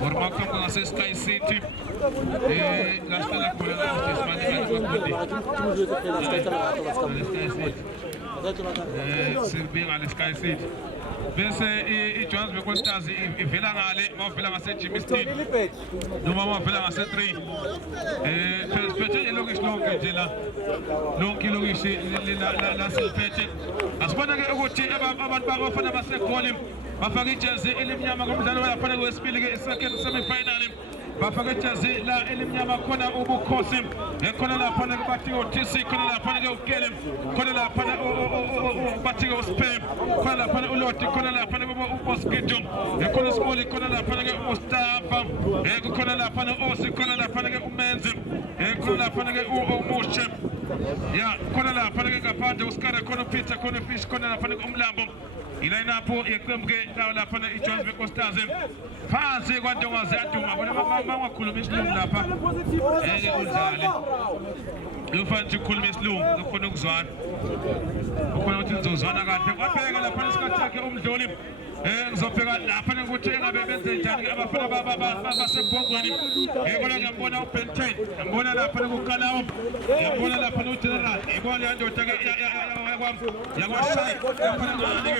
Ormaka ngase Sky City gastala kwa Sirbi ngale Sky City bese iJones bekontazi ivela ngale mawuvela ngase Jimmy Stein noma mawuvela ngase 3 phephethe elokishi lonke nje la lonke ilokishi la silphethe asibona ke ukuthi abantu bafana basegoli bafaka ijezi elimnyama kumdlalo wafana kwesibili ke second semi final bafaka ijezi la elimnyama khona ubukhosi ekhona lapha bathi uTC khona lapha uGele khona lapha bathi uSpam khona lapha uLoti khona lapha uMosquito ekhona Small khona lapha uMustafa ekhona lapha uOsi khona lapha uMenzi ekhona lapha uMushe ya khona lapha ngaphandle uSkara khona uPeter khona Fish khona lapha uMlambo iline up yeqembu ke lawo lapha iJones Stars phansi kwaNdongozi yaduma bona bangakhuluma isilungu lapha udlale ufanele ukukhuluma isilungu ukhona ukuzwana ukhona ukuthi nizozwana kahle kwapheka lapha isikhathi sakhe umdloli ngizobheka lapha ukuthi engabe benze njani abafana basebhongweni ngibona ngiyambona uBenten ngibona lapha ukukalawo ngibona lapha uGeneral ngibona yandoda ke yakwashayi lapha ngani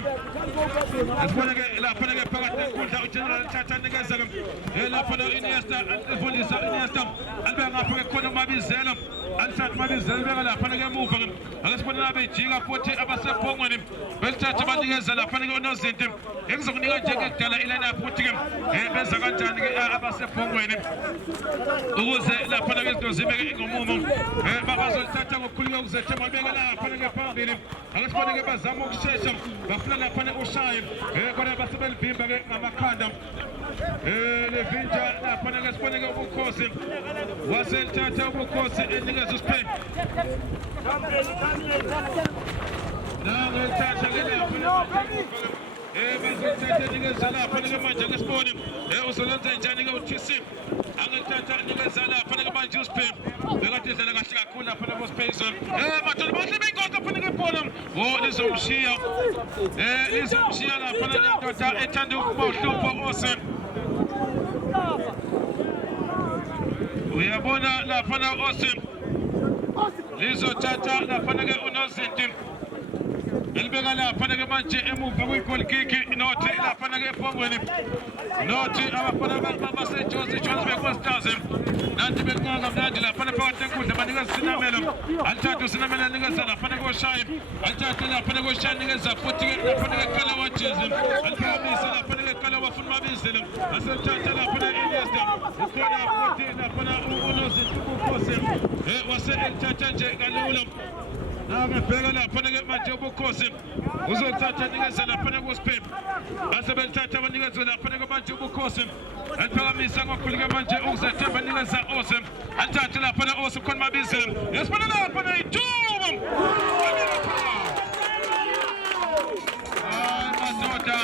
asibona ke lapha ke phakathi enkundla uGeneral Tata nikeza ke lapha Iniesta ufundisa Iniesta albe ngapha ke khona umabizelo ansathi mabizelo beka lapha ke emuva ke akasibona abejika futhi abasebhongweni belithatha banikeza lapha ke unozinto engizokunika nje kudala iline up ukuthi ke benza kanjani ke abasebhongweni ukuze lapha ke izinto zibe ngomumo bazolithatha ngokukhuluma ukuzethemba beka lapha ke phambili akasibona ke bazama ukushesha bafuna lapha ushaye kodwa basebelivimba ke ngamakhanda levinja lapha ke sibona ke ubukhosi waselithatha ubukhosi enikeza uSpam nangithatha ke lapha bazothatha nikeza lapha ke manje ke sibone uzolenza njani ke uTC angithatha nikeza lapha ke manje uSpam bekade idlala kahle kakhulu lapha noSpayson madodana bahle bengoqa lapha ke ibhola lizomshiya lizomshiya lapha nendoda ethanda ukuhlupha Ose uyabona lapha na Ose lizothatha lapha ke unozinti elibeka lapha ke manje emuva kwegoal kick nothi lapha ke ephongweni nothi abafana baseJones Stars nanti bekunga mnandi lapha phakathi enkundla banikeza Sinamelo alithatha uSinamelo anikeza lapha koshayi alithatha lapha koshayi nikeza futhi lapha ke kala wajezi aliphamisa lapha ke kala wafuna mabizelo asethatha lapha Iniesta ukhona futhi lapha unozinti ubukhosi wase elithatha nje kalula nabebheka lapha ke manje ubukhosi uzothatha nikeza lapha kuSpam asebelithatha abanikeza lapha ke manje ubukhosi aliphakamisa kakhulu ke manje ukuzethemba nikeza Ose athatha lapha Ose khona mabizelo yasibona lapha ithuba madoda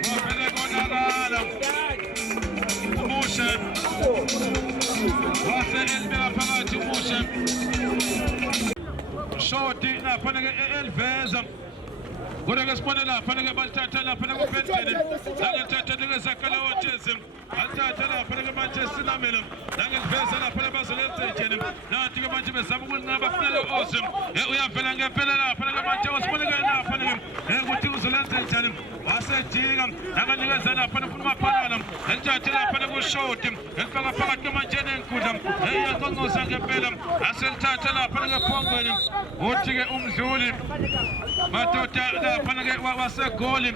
ngobheka konakala umushe wase elibeka phakathi umushe shoti lapha ke Elveza kodwa ke sibona lapha ke balithatha lapha kuBenten nangithatha nikeza kala wajezi athatha lapha ke manje Sinamelo nangiveza lapha bazolenza njeni nathi ke manje bezama ukunqaba kufanele Ose uyavela ngempela lapha ke manje usibona ke lapha ke ukuthi uzolenza njani wasejika nanganikeza lapha ufuna maphanana athatha lapha kushoti efaka phakathi ke manje nenkundla yaqonqosa ngempela aselithatha lapha ke phongweni uthi ke umdluli madoda lapha ke wasegoli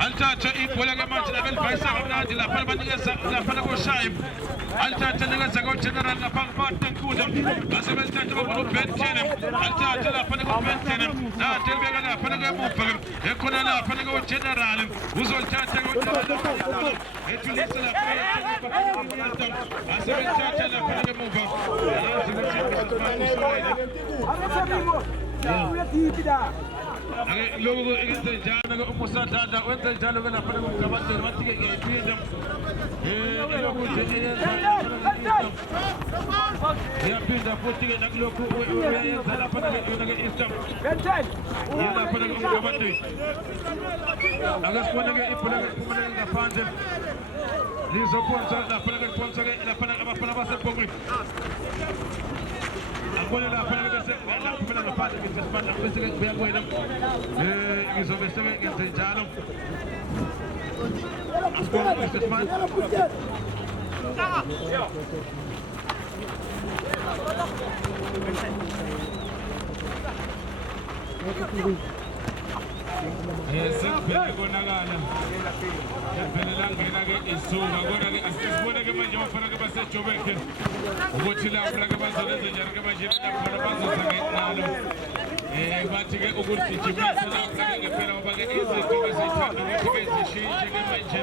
alithatha ibhola ke manje labelivayisa kamnandi lapha banikeza lapha koshayi alithatha nikeza koGeneral lapha phakathi enkundla basebelithatha babona uBenten alithatha lapha kuBenten nathi elibeka lapha ke emuva ekhona lapha ke uGeneral uzolithatha koGeneral ethulisa lapha asebelithatha lapha ke emuva lokho ikwenze njalo umusadada wenze njalo lapha kumgabadeni wathi ke ngiyiphinda lokho nje yaphinda futhi ke nakulokhu uyenza lapha ke Easter yena lapha kumgabadeni akasibona ke ibhola liphumela ngaphandle lizophonsa lapha ke liphonsa ke lapha abafana basebhokweni akubona lapha bese laphumela ngaphandle ngesibanda bese ke kuya kuwena ngizobe ngenze njalo asibona ngesimanje sekuvele konakala vele langena-ke isuka kodwa-ke asisibone-ke manje abafana-ke basejobekhe ukuthi lapha-ke bazolenze njani-ke manje laphana bazoza ngenalo bathi-ke ukulugijimisa lapha-ke ngempela ngoba-ke izinto-ke ziyithanda ukuthi-ke zishintshe-ke manje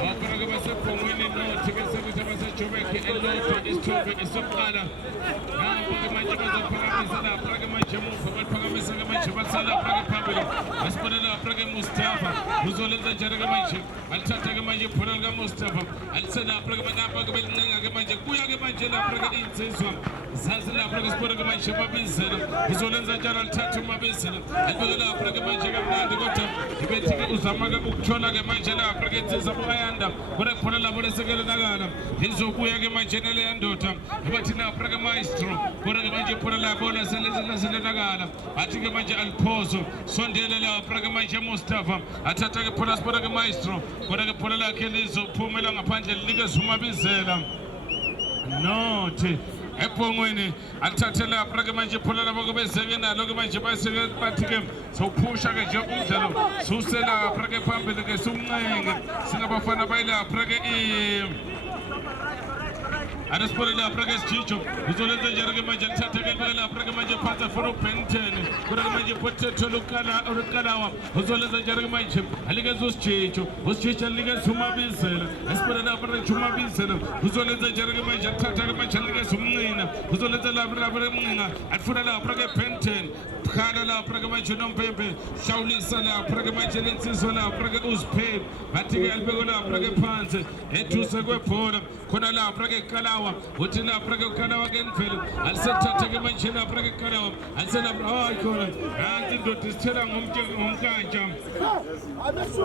abafana-ke basebhongweni nothi-ke sekuthi abasejobekhe elodwa isithombe esokuqala ngapha-ke manje bazophakamisa lapha-ke manje emuva baliphakamisa-ke manje basalapha-ke phambili asibone lapha-ke Mustafa uzolenza njani-ke manje alithatha-ke manje ibhola likaMustafa aliselapha-ke napha-ke belincenga-ke manje kuya-ke manje lapha-ke insizwa zazi lapha-ke sibone-ke manje Mabizela uzolenza njani alithatha uMabizela alibeke lapha-ke manje kamnandi kodwa ibethi-ke uzama-ke ukuthola-ke manje lapha-ke insizwa bayanda kodwa ibhola labo lesekelenakala lizobuya-ke manje neleya ndoda abathi lapha-ke maestro kodwa-ke manje ibhola labo laselenakala athi-ke manje aliphozo sondele lapha-ke manje Mustafa athatha-ke ibhola sibona-ke maestro kodwa-ke ibhola lakhe lizophumela ngaphandle linikeze uMabizela nothi ebhongweni alithathe lapha-ke manje ibhola labo bezeke nalo-ke manje bathi-ke sowuphusha-ke nje umdlalo suselapha-ke phambili-ke siwuncenge singabafana bayilapha-ke Anisipole lapha-ke Sijijo uzolenza njani-ke manje lithatha-ke libeke lapha-ke manje phansi afuna uBenton kodwa-ke manje Potato Lukalawa uzolenza njani-ke manje alikeza uSijijo alikeza uMabizela asipole lapha-ke uMabizela uzolenza njani-ke manje lithatha-ke manje alikeza uMncina uzolenza lapha-ke Mncina alifuna lapha-ke Benton khala lapha-ke manje uNompempe hlawulisa lapha-ke manje lensizwa lapha-ke uZiphe bathi-ke alibeke lapha-ke phansi eduze kwebhola khona lapha-ke Kalawa uthi lapha-ke uKalawa-ke Ndvele alisethatha-ke manje lapha-ke Kalawa aliselapha hayi khona nansi indoda isithela ngomkantsa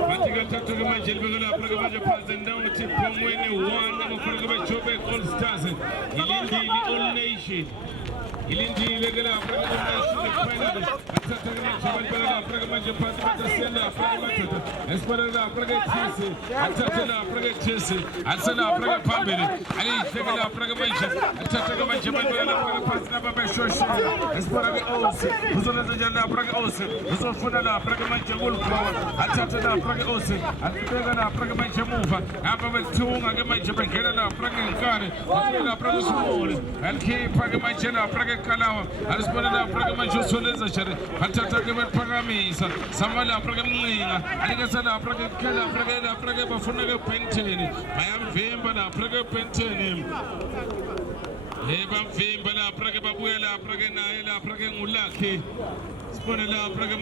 bathi-ke lithatha-ke manje libeke lapha-ke manje phansi ndawuthi Phongweni 1 abafana-ke beJoburg All Stars ilindile All Nation ilindile-ke lapha-ke All Nation finalist athatha-ke manje balibeke lapha-ke manje phansi bathasiya lapha-ke madoda esibona lapha-ke Thisi athathe lapha-ke Thisi aliselapha-ke phambili aliyihleke lapha-ke manje athatha-ke manje balibeke lapha-ke phansi lapha beshoshile esibona-ke Osi uzolenza njani lapha-ke Osi uzofuna lapha-ke manje kulibhola athathe lapha-ke Osi alibeka lapha-ke manje emuva ngapha bethunga-ke manje bengena lapha-ke ngenkani ufike lapha-ke uSimoli alikhipha-ke manje lapha-ke Kalawa alisibona lapha-ke manje usolenza njani bathatha-ke beliphakamisa sama lapha-ke Mncina alikeza lapha-ke bafuna-ke Benton bayamvimba lapha-ke Benton bamvimba lapha-ke babuye lapha-ke naye lapha-ke ngulakhe sibone lapha-ke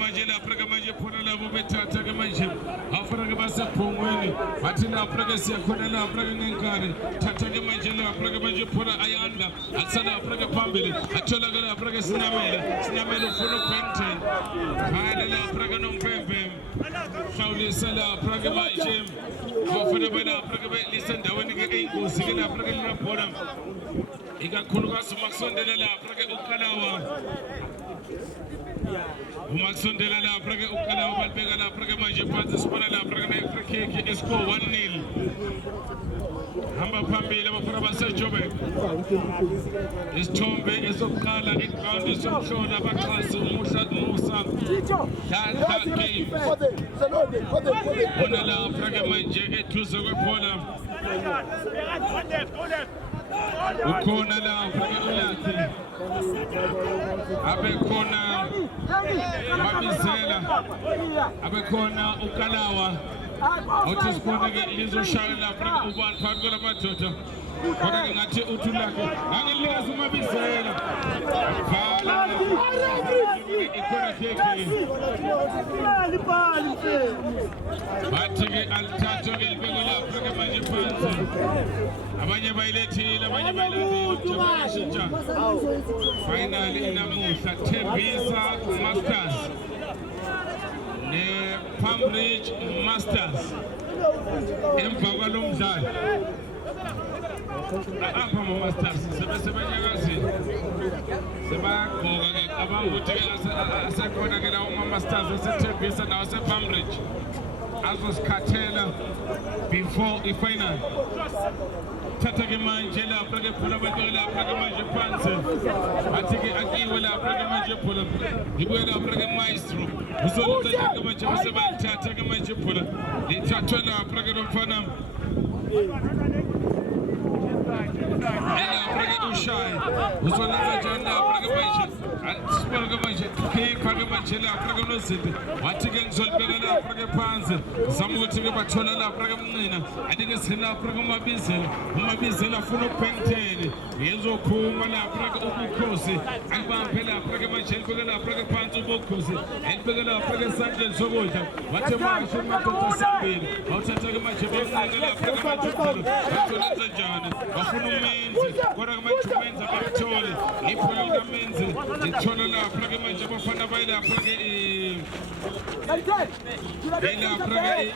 manje phona labo bethatha-ke manje abafana-ke basebhongweni bathi lapha-ke siyakhona lapha-ke ngenkani thatha-ke manje lapha-ke manje phona ayanda alisalapha-ke phambili athola-ke lapha-ke Sinamele ufuna uBenton phale lapha-ke Nompempe hlawulisa lapha-ke manje abafana balapha-ke lisendaweni-ke eyingozi-ke lapha-ke linabhola ikakhulukazi uma kusondela lapha-ke uKalawa uma kusondela lapha-ke uKalawa balibeka lapha-ke manje phansi sibona lapha-ke ne-free kick iscore 1-0 hamba phambili abafana baseJoburg isithombe esokuqala iground somhlola abaxhasi umusa dlala game bona lapha-ke manje eduze kwebhola ukhona lapha-ke uLakhi abekhona Mabizela abekhona uKalawa uthi sibone-ke lizoshaya lapha-ke ubani phakathi kwalamadoda kodwa ke ngathi uthulakhe angilikazi umabizela vala ikhona keke bathi ke alithatho ke libeke lapha ke manje phansi abanye bayilethile abanye bayilandile finally inamuhla Thembisa Masters ne Palmbridge Masters emva kwalomdlalo apha Masters sebanyakazini sebagqoka ke abanguthi ke asekhona ke lawo Masters aseThembisa nawo sePalmbridge azosikhathela before i-final thatha ke manje lapha ke phula abantu lapha ke manje phansi athi ke akiwe lapha ke manje phula ibuye lapha ke maestro uzolutha ke manje usebayithatha ke manje phula lithathwe lapha ke lomfana lapha ke ushaye uzolutha njani lapha ke manje asibona ke manje khipha ke manje lapha ke nozinto wathi ke ngizolibeka lapha ke phansi zama ukuthi ke bathola lapha ke mncina athi ke silapha ke umabizela afuna ukupentele yezophuma lapha ke ubukhosi akubambe lapha ke manje libeke lapha ke phansi ubukhosi elibeke lapha ke esandleni sokudla wathi manje madoda sambili awuthatha ke manje bamncine lapha ke manje bathola njani bafuna umenzi kodwa ke manje umenzi abathole ipholo likamenzi lithola lapha ke manje bafana bayilapha ke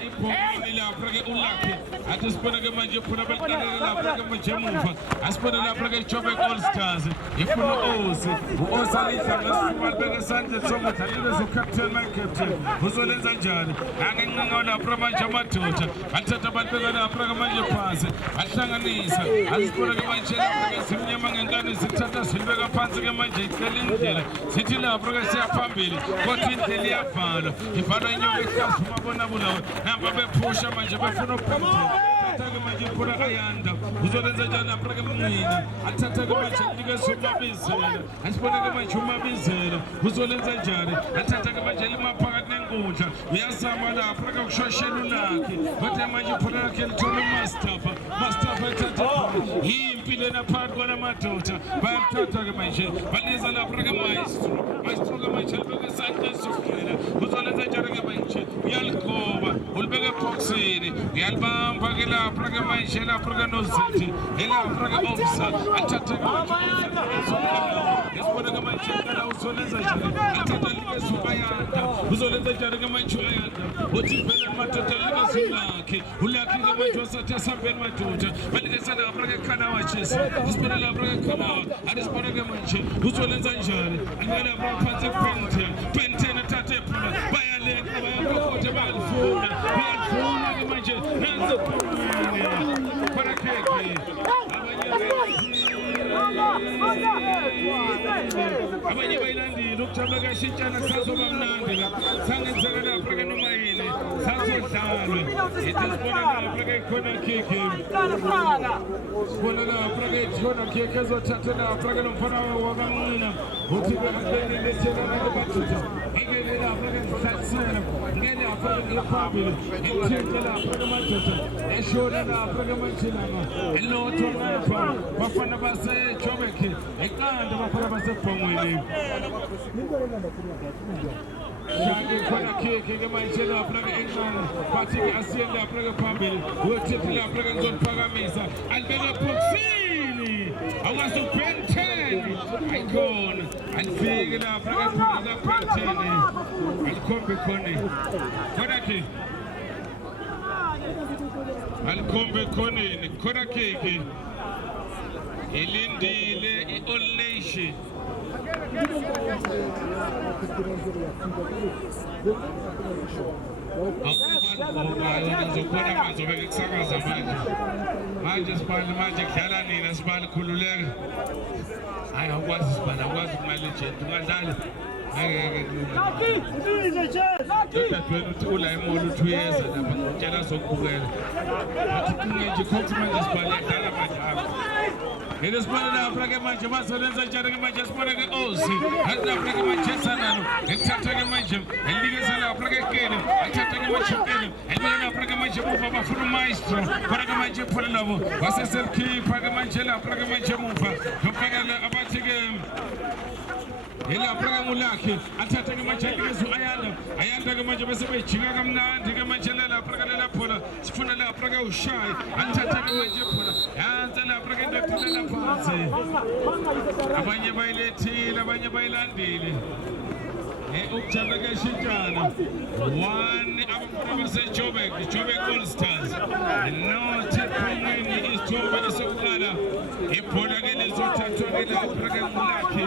ibhomini lapha ke ulakhe athi sibona ke manje phuna baliqalela lapha ke manje emuva asibona lapha ke Joburg All Stars ifuna Osi uOsalidla ngesibeke esandleni sokudla lizo captain my captain uzolenza njani angenqanga lapha manje amadoda athatha balibeka lapha ke manje phansi ahlanganisa asibona ke manje lapha ke simnyama ngenkani sithatha silibeka phansi ke manje icela indlela sithi lapha ke siyaphambili kodwa indlela iyavalwa ivalwa inyongo ehlazi umabona bulawo namba bephusha manje befuna ukuphambili athatha manje phula ayanda uzolenza njani lapha ke mncini athatha ke manje nike somabizela asibona ke manje umabizela uzolenza njani athatha ke manje limaphakathi nenkundla uyazama lapha ke ukushoshela ulakhe kodwa manje phula lakhe lithola uMastafa ethatha impilo naphakathi kwalamadoda bayamthatha ke manje baliza lapha ke maestro ke manje libeke esandleni sokudlela uzolenza njani ke manje uyaligoba ulibeke eboxini uyalibamba ke lapha ke manje lapha ke nozithi elapha ke officer athathe ke manje esibona ke manje la uzolenza njani athatha like subayanda uzolenza njani ke manje uyanda uthi vele madoda like zulakhe ulakhe ke manje wasathe sambeni madoda balike sana lapha ke khana wachisa isibona lapha ke khana arisibona ke manje uzolenza njani angela lapha phansi penten athathe phula bayaleka bayakokotha bayalifuna ke manje nanzo para keke abanye bayilandile ukujabula kashintshana sazoba mnandi la sangenzeka lapha ke noma yini sazodlalwe sibona lapha ke khona keke sibona lapha ke khona keke ezothatha lapha ke nomfana wakamncina uthi bekubeni lethelana ke bathutha ngeke lapha ke ngihlatsela ngeke lapha ke phambili ngithinte lapha ke madoda eshona lapha ke manchilana elotho lapha bafana base Joburg eqanda bafana base Bhongweni Shaki khona keke ke manje lapha ke encane bathi ke asiye lapha ke phambili uyothi lapha ke ngizoliphakamisa alibeke boxini awasupenteni ayikona alifike lapha ke phambili kapenteni alikhombe khona ke alikhombe khoneni khona keke ilindile i-All Nation ngizokubona mazobeke kusakaza manje sibali manje kudlala nina sibali khululeka hayi awukwazi sibali awukwazi kuma-legend ungadlali Dadweni uthi ula emoli uthi uyeza lapha ngitshela zokubukela athi nje khonthi manje sibali yadlala manje apha Elespone la Praga Mancha, Masolenza Jarga Mancha, Sporega Osi, and the Praga Manchester, and Tataga Mancha, and Ligasala Praga Kennedy, and Tataga Mancha, and then Praga Mancha Mufa from Maestro, Praga Mancha Polavo, Wasser Key, Praga Manchella, Praga Mancha Mufa, Topanga Abatigam. Ila Praga Mulaki, Atataga Mancha Ayana, Ayanda Mancha Chigam, Tiga Manchella, Praga La Pola, Spunala Praga Ushai, and Tataga Mancha Pola, and the Praga Dr. Abanya Baileti, Abanya Bailandi. Ukchabaga Shikana. One Abasa Chobek, Chobek All Stars. No tip from when is Chobek Sokada. He put again his Tatoga Praga Mulaki.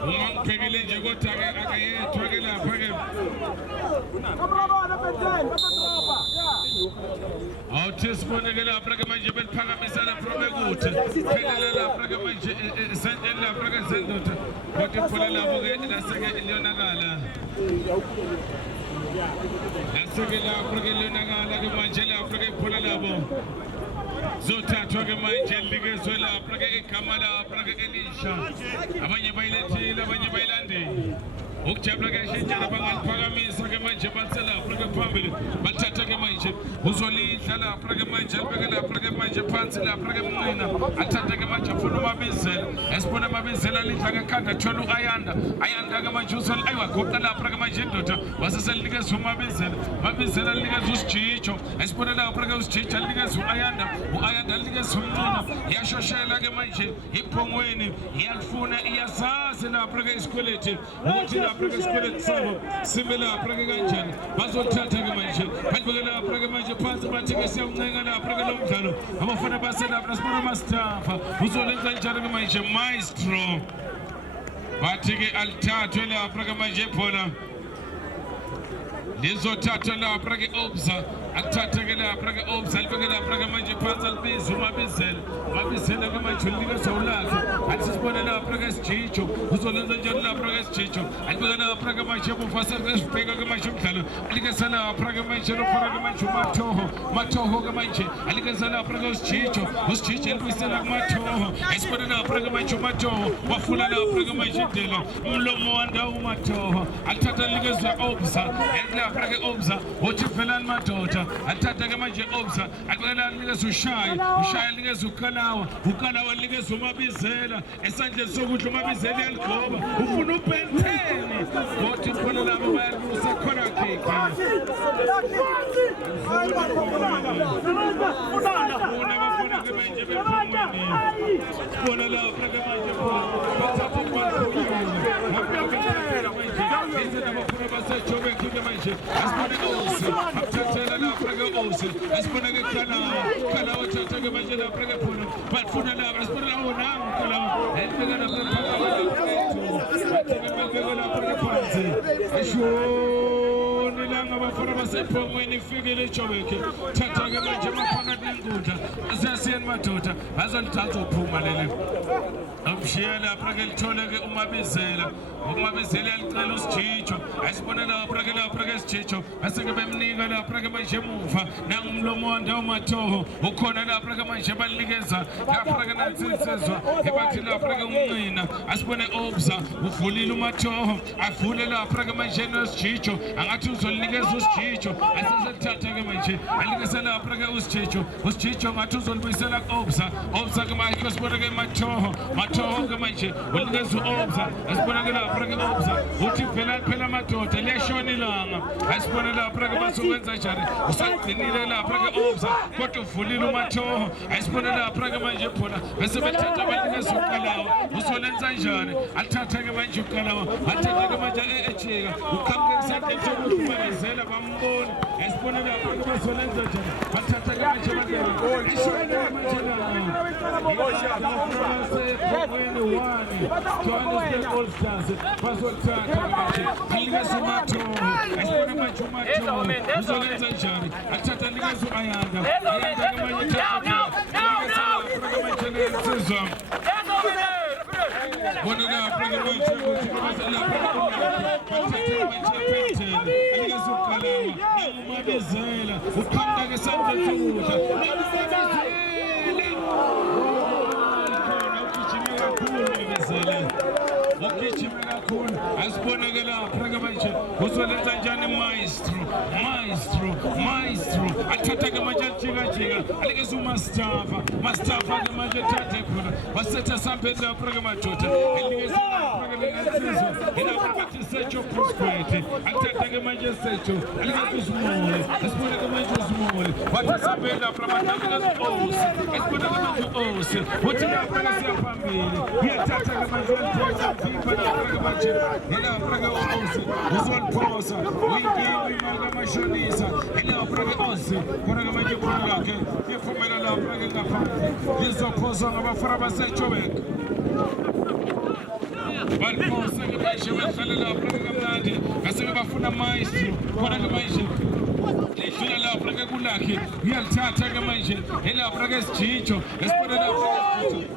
One privilege you got Tagala Praga. Autis Monagala Pragamanja Pagamisana Promegut, Pagala Pragamanja, Sandela Praga Sandot, Potipula Boga, La Saga Leonagala. La Sagala Praga Leonagala, Manjela Praga Polabo. Zota Togamanja, Ligazuela, Praga Kamala, Praga Elisha, Abanya Bailati, Abanya Bailandi. Ukchabraga Shijarabangal Pagami, Sagamanja, Bansala, Praga family, Batatagamanja, Uzoli, Sala, Pragamanja, Pagala, Pragamanja, Pansala, Pragamina, Atatagamanja, Funuma Bizel, Esponama Bizela, Litagakata, Cholu Ayanda, Ayandagamanjusal, Iwa, Kotala, Pragamajindota, was a Liga Suma Bizel, Mabizela Ligazus Chicho, Esponada Pragas Chich, Ligas Ayanda, Ayanda Ligas Sumana, Yashosha Lagamaji, Ipongweni, Yalfuna, Yasas, and Praga Squility, Praga Squillet, similar Praga Ganjan, Bazol Tatagamanji, Pagula Praga Manja, Panzamatica, Nangana, Praga Lomtano, Amafana Basada, Praspura Mastafa, Uzolenta Jargamanja, Maestro, Batigi Altatula, Praga Majepona, Lizo Tatula, Praga Obsa, Atatagala, Praga Obsa, Praga Manja, Panzal Bizu, Mabizel, Mabizela Gamanchuliga Sola, Atisponella Praga Chicho, Uzolenta Jala Praga Chicho, and Praga Manja, Fasa, Praga Gamachukalo, Alicasana, Praga Manja, Praga Matoho, Matoho Gamanche, Alicasana Praga Chicho, whose Chicho, Pistela Matoho, Esponella Praga Mancho Matoho, Wafula Praga Majitella, Ulomo and Daumato, Altata Ligas Obsa, and La Praga Obsa, Ochifelan Matota, Altata Maja Obsa, Aguela Ligas Ushai, Ushai Ligas Ukalawa, Ukalawa Ligas Umabizela, Essential Sogumabizela and Koba, Ufunu Penteni, Ochifelan Musa Koraki. When you figure it, Zazian Matota, Azal Tato Pumalele. Amshiela Pragal Tolega Umabizela, Umabizela Kalus Chicho, Esponella Pragala Pragas Chicho, Asagabemniga Pragamajamufa, Nam Lomo and Domato, Ukona Pragamajaban Ligeza, Pragana Ziza, Hibatila Pragamina, Aspone Obsa, Ufuli Lumato, Afula Pragamajanos Chicho, Angatus Ligazus Chicho, Asasa Tatagamachi, Aligasala Pragas Chicho, was Chicho Matus on Bisala Obsa, Obsa Gamaikas Mato, Mato Gamachi, Wilgas Obsa, Esponagala Praga Obsa, Uti Pelamato, Teleshoni Lang, Esponada Pragamasu Zachari, Usantinila Praga Obsa, Koto Fulino Mato, Esponada Pragamajapona, Vesabata Sukala, Usolenza Jari, Altatagamanjukala, Altatagamaja Echega, who come and set the Zela Bambon, Esponada Pragasolenza, Altatagamanjapona, phambili ugijime kakhulu asiboneke lapha ke manje uzolenza njani maestro athatha ke manje jika alikeza uMastafa ke manje thathe khona wasetha sambeni lapha ke madoda elikeza lapha ke lensizwa ilapha ke Secho Prosperity athatha ke manje Secho alikeza uSmole asiboneke manje uSmole wathi sambeni lapha madoda Osi asiboneke manje Osi wathi lapha ke siyaphambili uyathatha ke manje Viva lapha manje lapha ke Osi uzolphosa uyingiwe imali kamashonisa lapha ke Osi khona ke manje khona yakhe yefumela lapha ke ngaphandle lizophosa ngabafana baseJoburg balphosa ke manje behlala lapha ke kamnandi ngase bafuna maestro khona ke manje Lishula lapha ke kulakhe uyalithatha ke manje elapha ke Sijijo esibona lapha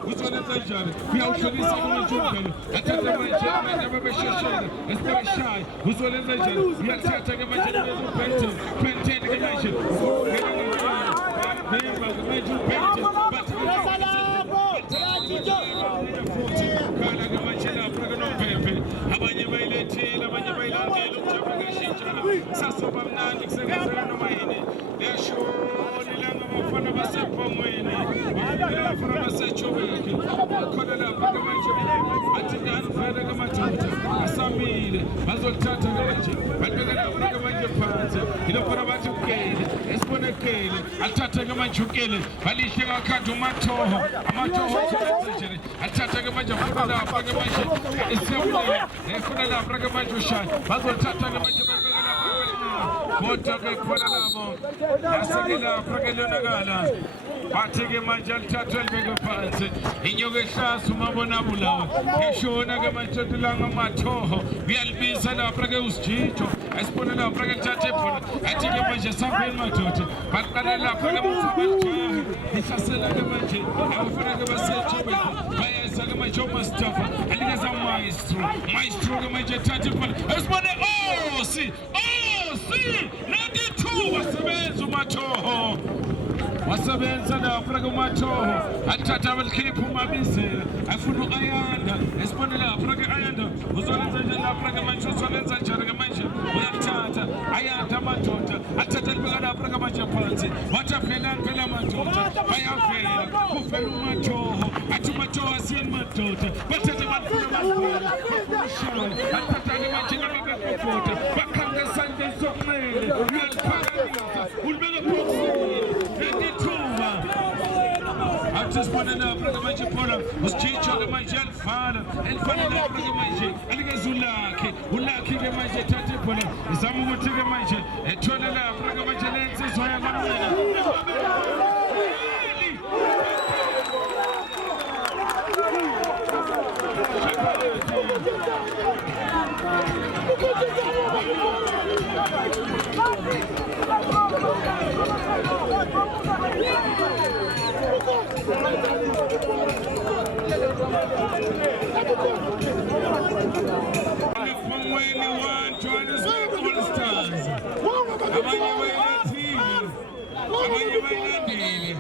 uzolenza njani uyawuhlolisa kuMjubelo athatha manje abantu ababesheshela esibashaya uzolenza njani uyalithatha ke manje uphethe ke manje Bemba ke manje uphethe kana ke manje lapha ke noMpepe abanye bayilethile abanye bayilandela ukujabula kashintshana sasoba mnandi kusekezela noma yini yashoni langa bafana basephongweni bafana baseJoburg khona lapha ke manje athi ngani vele ke madoda asamile bazolithatha ke manje babeka lapha ke manje phansi ilokho bathi ukele esibonekele athatha ke manje ukele balihle kakhanda uMathoho tshele athatha ke manje khona lapha ke manje isebule efuna lapha ke manje ushaya bazolithatha ke manje babeka lapha kodwa ke khona labo yasekela lapha ke lonakala bathi ke manje lithathwe libeke phansi inyoka ehlasa umabonabulawe ngeshona ke manje tulanga Mathoho uyalibisa lapha ke uSijijo esibona lapha ke lithathe phona athi ke manje sambeni madoda baqala lapha ke manje ihlasela ke manje abafana ke baseJoburg bayeza ke manje uMastafa alikeza maestro ke manje thathe phona esibona Osi 92 wasebenza uMathoho wasebenza lapha ke uMathoho athatha abalikhipha uMabizela afuna uAyanda esibona lapha ke Ayanda uzolenza nje lapha ke manje uzolenza njani ke manje uyathatha Ayanda madoda athatha libeka lapha ke manje phansi wathi phela madoda bayavela kufela uMathoho athi uMathoho asiyeni madoda bathatha bafuna athatha ke manje ngabekhoda bakhanga sanje sokunene uyaliphakamisa ulibeka phansi sibona lapha ke manje phona uSijijo ke manje elifana lapha ke manje alikeza ulakhe ke manje thathe phona izama ukuthi ke manje ethole lapha ke manje lensizwa yakamina Phongweni one Johannesburg All Stars abanye bayilandile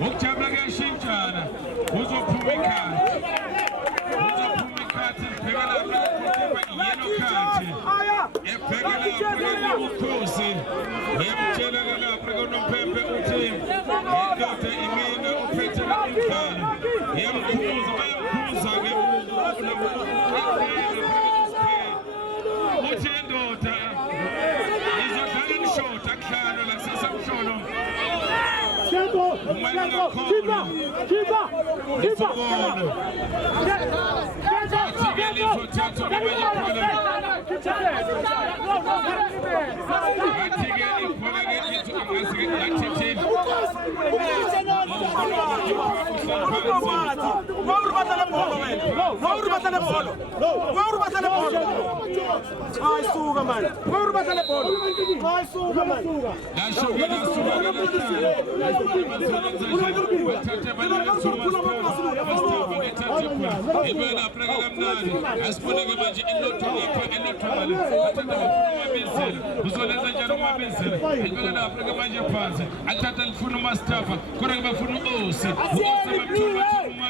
ukujabula kuyashintshana uzophuma ikhathi libheka lapha yellow card ebheka lapha ubukhosi yemtshela ke lapha koNompempe uthi indoda imina uphethe umdlalo yemkhuza bayakhuza ke uthi indoda izodlala imshota kuhlalo la sasamsholo Mustafa,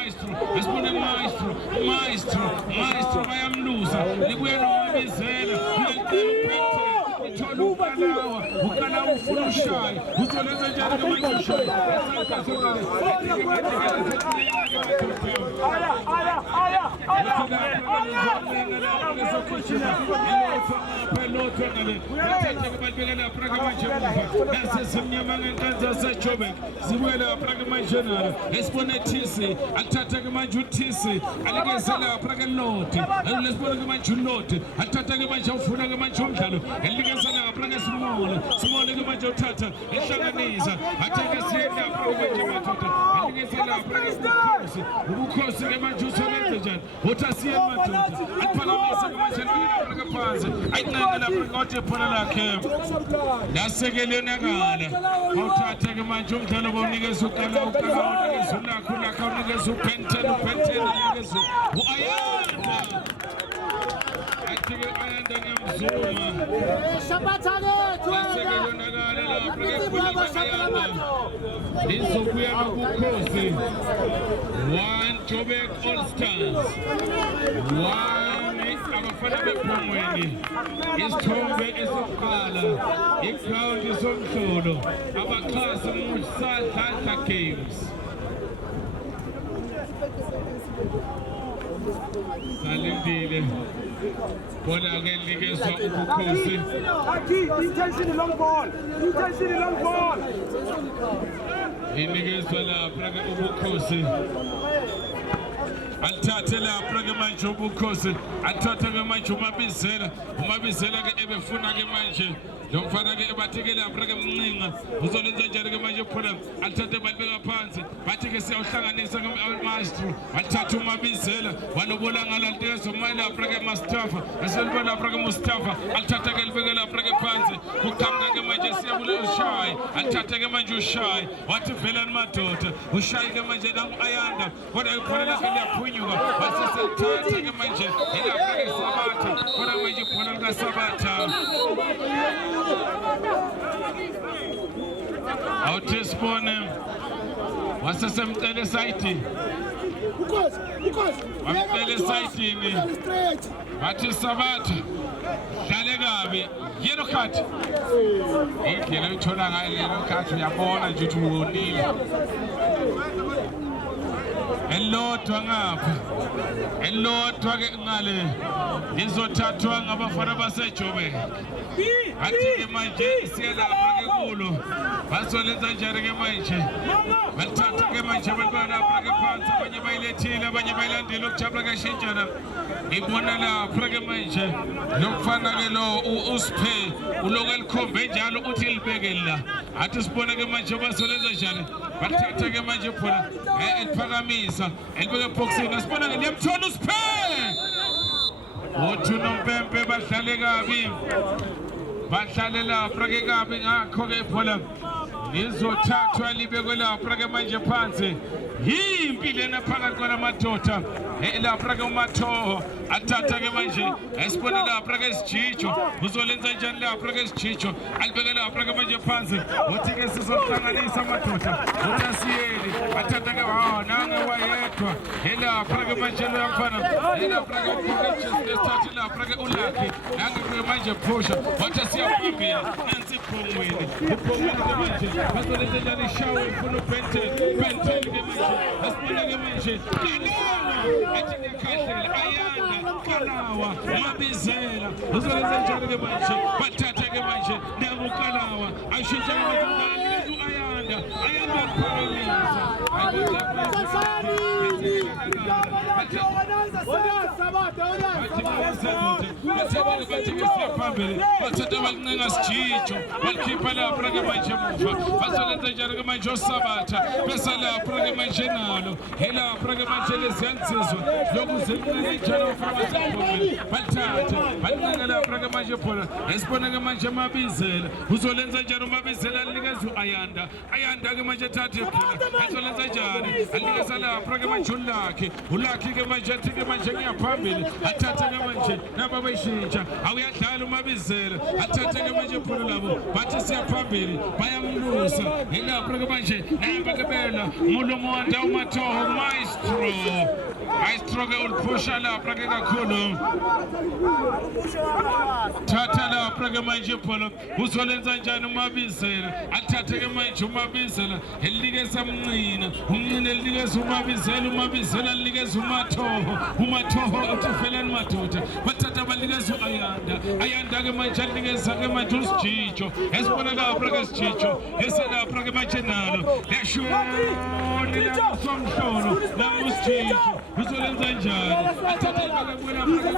maestro esibone maestro bayamluza libuye nomabizela ukala ufuna ushaye uzolenza njani ngemayishaye esibonethisi athatha-ke manje uthisi alikezela phra-ke lodi lesibona-ke manje ulodi athatha-ke manje awufuna-ke manje umdlalo elikezela phra-ke simole-ke manje uthatha ehlanganisa athatha siyelapha-ke manje madoda alikezela phra-ke ubukhosi-ke manje usolenze njani uthi asiye madoda aliphakamise-ke manje aliphra-ke phansi ayinqene lapha ngothi ibhola lakhe lasekelionakala awuthathe-ke manje umdlalo bawunikeza ukala unikeza ulakho unikeza upenteni unikeza u-ayanda athi-ke ayanda ngiyamzuma lasekelionakala lapha-ke khuluma ayanda lizobuya nobukhosi one Joburg All Stars one abafana bephongweni isithombe esiqala ikhawunti somhlolo abaxhasi musadla games salindile bona-ke likezwa ubukhosi inikezwa lapha-ke ubukhosi alithathe lapha-ke manje ubukhosi alithathe-ke manje umabizela-ke ebefuna-ke manje lo mfana-ke bathi-ke lapha-ke mncinga uzolenza njani-ke manje phona alithathe balibeka phansi bathi-ke siyawuhlanganisa maestro alithathe umabizela walobola ngala litezo lapha-ke Mustafa eselibona lapha-ke Mustafa alithatha-ke libeke lapha-ke phansi kuqhamuka-ke manje siyabula ushayi alithathe-ke manje ushayi wathi velani madoda ushayi-ke manje nangu-ayanda kodwa iphona lakhe liyaphunyuka waseselithatha-ke manje ilapha-ke Sabatha kodwa manje iphona likaSabatha awuthi sibone wasesemcela esayidini wamcela esayidini wathi Sabatha dlale kabi yellow card indlela uyithola ngayo yellow card uyabona nje ukuthi uwonile elodwa ngapha elodwa-ke ngale izothathwa ngabafana baseJoburg athi-ke manje siyalapha-ke kulo bazolenza njani-ke manje balithatha-ke manje balibeka lapha-ke phansi abanye bayilethile abanye bayilandela ukujabula kashintshana ngibona lapha-ke manje lokufana-ke lo usiphe uloku elikhombe njalo uthi libeke la athi sibone-ke manje bazolenza njani balithatha-ke manje phona eliphakamisa elibeke ebhokisini asibona-ke liyamthola usiphe uthi unompempe bahlale kabi bahlale lapha-ke kabi ngakho-ke phona lizothathwa libekwe lapha-ke manje phansi yimpi lena phakathi kwalamadoda lapha-ke uMathoho athatha-ke manje esibone lapha-ke isijijo uzolenza njani lapha-ke isijijo alibeke lapha-ke manje phansi uthi-ke sizohlanganisa amadoda uthi asiyeli athatha-ke nange wayedwa elapha-ke manje loya mfana elapha-ke esithathe lapha-ke ulakhi nange-ke manje phusha wathi asiyaphambili nansi iphongweni iphongweni-ke manje bazolenza njani ishawe ufuna upenteni-ke manje asibone-ke manje athi ngikhahlela ayanda Kalawa mabizela uzolenza njani-ke manje bathatha-ke manje nakukalawa ashintsha-ke manje ayanda aliphakamisa bathatha balincenga sijijo balikhipha lapha-ke manje emuva bazolenza njani-ke manje oSabatha bese lapha-ke manje nalo elapha-ke manje leziyansizwa lokhu zimncane njalo basephongweni balithatha balincenga lapha-ke manje phona esibona-ke manje mabizela uzolenza njani umabizela alinikeza ayanda-ke manje ethathe phona ezolenza njani alikeza lapha-ke manje ulakhi-ke manje athi-ke manje ngiyaphambili athathe-ke manje naba bayishintsha awuyadlala umabizela athathe-ke manje phona labo bathi siyaphambili bayamluza ubukhosi elapha ke manje namba ke bela Mulumo wanda uMatoho maestro ke uliphusha lapha ke kakhulu thatha lapha ke manje pholo uzolenza njani uMabizela athathe ke manje uMabizela elikeza umncina elikeza uMabizela elikeza uMatoho uthi felani madoda bathatha balikeza uAyanda ke manje elikeza ke manje uSijijo esibona lapha ke Sijijo eselapha ke manje nalo yashoni la somhlolo la uSijijo uzolenza njani athatha ke buena ke manje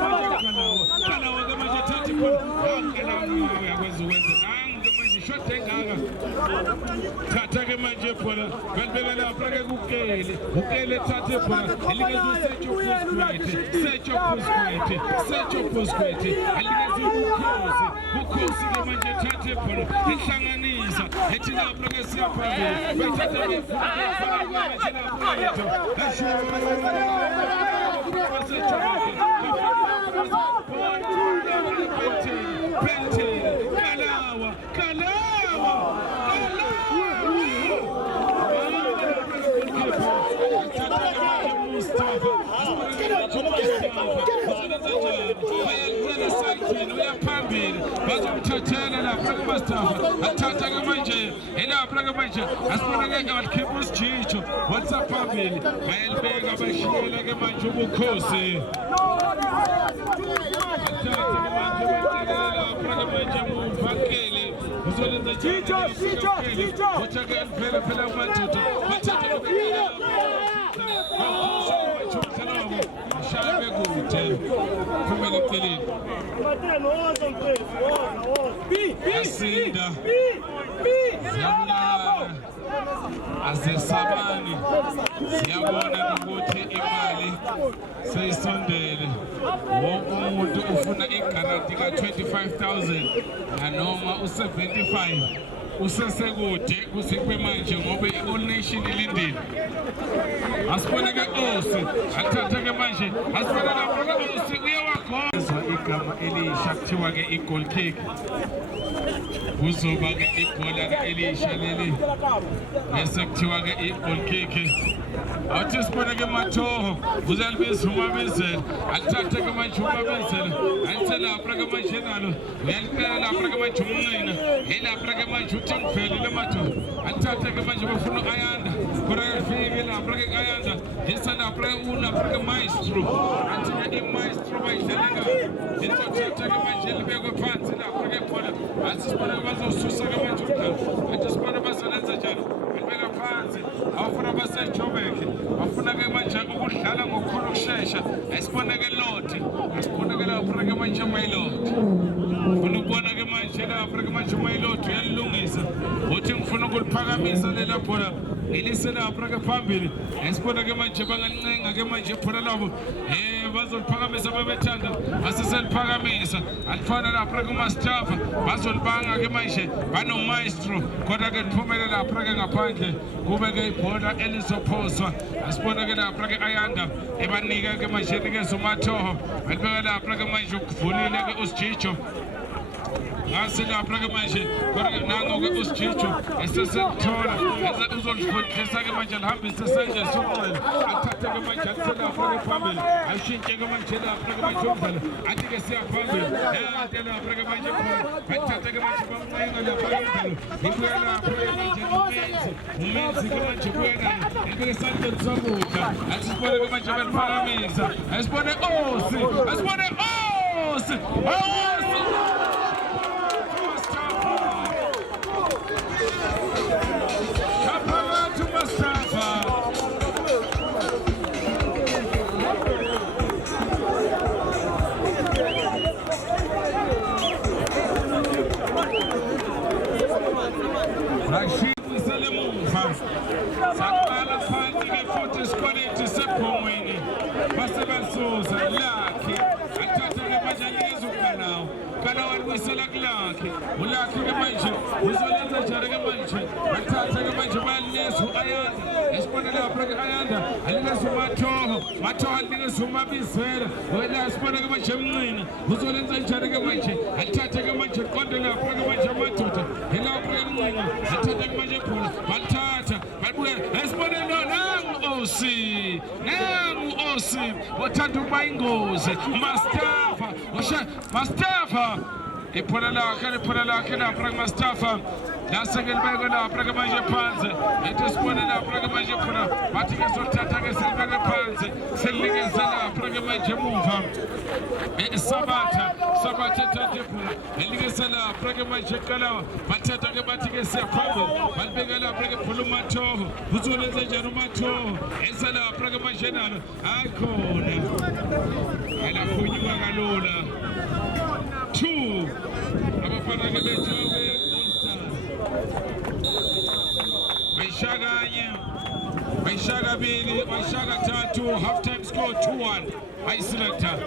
kalawa ke manje thathi khona uyakwenza ke manje shot engaka thatha ke manje phela belibeka lapha ke ukele thathe phela elikeza Secho Puskwete elikeza ukhosi ke manje thathe phela ehlanganisa ethi lapha ke siyaphambili bethatha ke manje bazomthathela lapha kuMastafa athatha ke manje elapha ke manje asibona ke wakhipha uSijijo WhatsApp phambili bayelibeka bashiyela ke manje ubukhosi Fakele, uzolenza Sijijo uthatha phela uMadoda bathatha shabe kude kumele eceleni yasinda ziyabulala azesabani siyabona ukuthi imali seyisondele wonke umuntu ufuna igaranti ka25,000 nanoma u75 usesekude kusikwe manje ngoba i-All Nation ilindile asibone ke Osi athatha ke manje asibone lapho ke Osi uyawakhonza igama elisha kuthiwa ke i-goal kick kuzoba ke igola ke elisha leli bese kuthiwa ke i-goal kick athi sibone ke Matoho uzalibiza uMabizela athathe ke manje uMabizela athi lapha ke manje nalo uyalicela lapha ke manje umncina elapha ke manje uthi ngivele Matoho athathe ke manje bafuna Ayanda kodwa yafike lapha ke Ayanda yesa lapha unapha ke maestro athi ke maestro bayidlalela izothatha ke manje libekwe phansi lapha ke khona athi sibone bazosusa ke manje umdlalo athi sibone bazolenza njalo libeka phansi awufuna basejobeke afuna ke manje ukudlala ngokukhulu ukusheshsha ayisibone ke Lord asibone ke lapha ke manje uMaylord ufuna ukubona ke manje lapha ke manje uMaylord uyalungisa uthi ngifuna ukuliphakamisa lela bhola ilise lapha ke phambili ayisibone ke manje bangalincenga ke manje bhola labo bazoliphakamisa babethanda asiseliPhakamisa alifana lapha kuMastafa bazolibanga ke manje banoMaestro kodwa ke liphumele lapha ke ngaphandle kube ke ibhola elizophoswa asibona ke lapha ke Ayanda ebanika ke manje ke uMatoho alibeka lapha ke manje ukuvulile ke uSijijo ngase lapha ke manje kodwa nango ke uSijijo eseselithola uzolifundisa ke manje alihambise sanje sokucela athathe ke manje lapha ke phambili ashintshe ke manje lapha ke manje umdlalo athi ke siyaphambili lapha ke manje athathe ke manje bamncenga lapha ke umdlalo ibuye lapha ke manje umenzi ke manje kuya ibeke sandle somudla athi sibone ke manje beliphakamisa asibone Osi Rashid Selemufa saqala phansi ke futhi isikoleti seBhongweni basebansuza lakhe athatha ke manje ngizukanawo kana walibuyisela kulakhe ulakhe ke manje uzolenza njani ke manje athatha ke manje bayalineza uAyanda esibone lapha ke Ayanda alineza uMatoho alineza uMabizela wena esibone ke manje emncina uzolenza njani ke manje athatha ke manje qonde lapha ke manje amadoda elapha Malinga athatha manje ibhola balithatha babuye esibonelo nangu Osi wathanda ukuba ingozi Mustafa ibhola lakhe lapha Mustafa lasekelibeke lapha ke manje phansi ethi sibone lapha ke manje khona bathi ke sothatha ke silibeke phansi silikeze lapha ke manje emuva Sabatha thatha ibhola elikeze lapha ke manje eqala bathatha ke bathi ke siyaphamba balibeke lapha ke ibhola uMathoho uzolenza njani uMathoho esalapha ke manje nalo ayikhona elaphunywa kalula 2 abafana ke bejobe Baishaka 2, half time score 2-1. By selector.